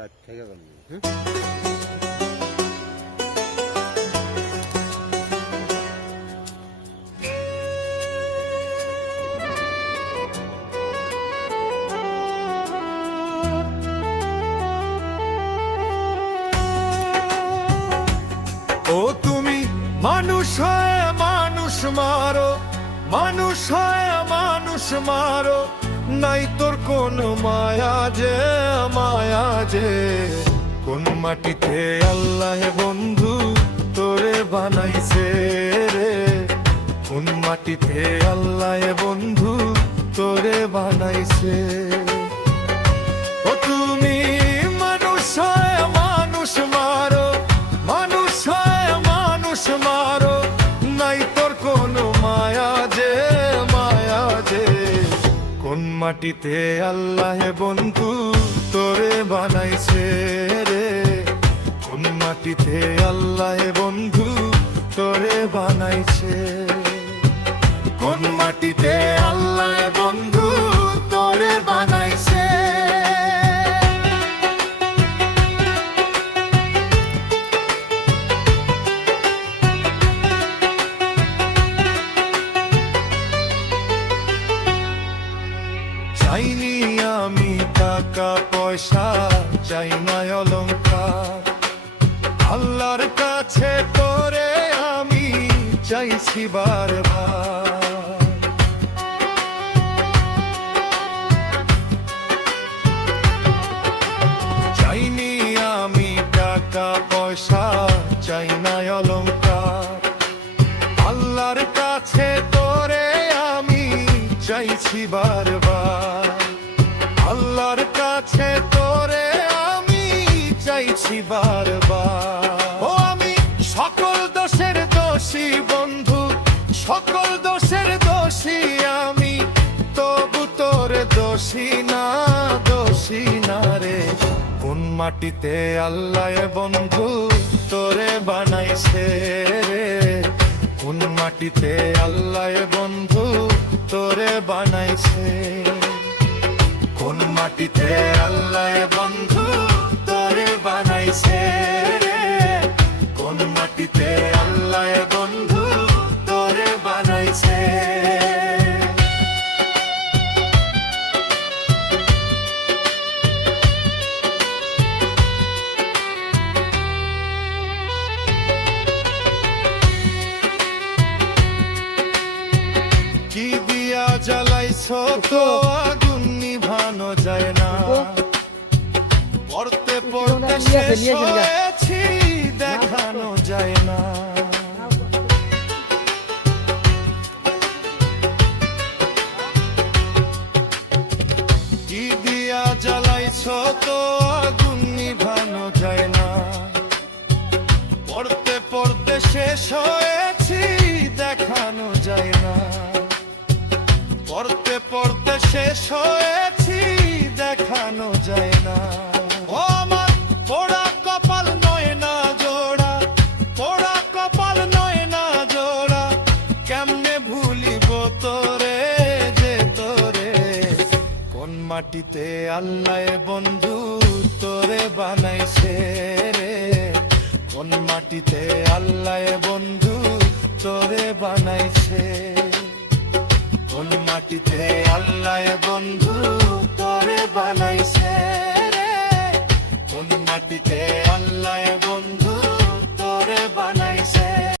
রাত থেকে বলবি। ও তুমি মানুষ হয় মানুষ মারো, মানুষ হয় মানুষ মারো, নাই তোর কোন মায়া যে, মায়া যে। কোন মাটিতে আল্লাহ বন্ধু তোরে বানাইছে রে, কোন মাটিতে আল্লাহ বন্ধু তোরে বানাইছে। ও তুমি মানুষ হয় মানুষ মারো, মানুষ হয় মানুষ মারো, নাই তোর কোন মায়া যে, মায়া যে। কোন মাটিতে আল্লাহ বন্ধু তোরে বানাইছে রে, কোন মাটিতে আল্লাহ বন্ধু তোরে বানাইছে। কোন মাটিতে আল্লাহ বন্ধু তোরে বানাইছে। চাইনি আমি টাকা পয়সা, চাই না অলংকার, আল্লাহর কাছে তোরে আমি চাইছি বারবার। চাইনি আমি টাকা পয়সা, চাই না অলংকার, আল্লাহর কাছে তোরে আমি চাইছি বারবার। আল্লাহর কাছে তোরে আমি চাইছি বারবার। ও আমি সকল দোষের দোষী বন্ধু, সকল দোষের দোষী আমি, তবু তোরে দোষী না, দোষী না রে। কোন মাটিতে আল্লাহ বন্ধু তোরে বানাইছে রে, কোন মাটিতে আল্লাহ বন্ধু তোরে বানাইছে। কোন মাটিতে আল্লাহ বন্ধু তোরে বানাইছে রে, কোন মাটিতে আল্লাহ বন্ধু তোরে বানাইছে। কি দিয়া জ্বালাইছো তো আগুন নিভানো যায় না, পড়তে পড়তে শেষ হয়েছি দেখানো যায় না। কি দিয়া জ্বালাইছো তো আগুন নিভানো যায় না, পড়তে পড়তে শেষ হয়েছি দেখানো যায় না। পড়তে পড়তে শেষ হয়েছি দেখানো যায় না। ও আমার পোড়া কপাল নয় না জোড়া, পোড়া কপাল নয় না জোড়া, কেমনে ভুলিব তোরে যে তোরে। কোন মাটিতে আল্লাহ বন্ধু তোরে বানাইছে রে, কোন মাটিতে আল্লাহ বন্ধু তোরে বানাইছে। কোন মাটিতে আল্লাহ বন্ধু তোরে বানাইছে রে, কোন মাটিতে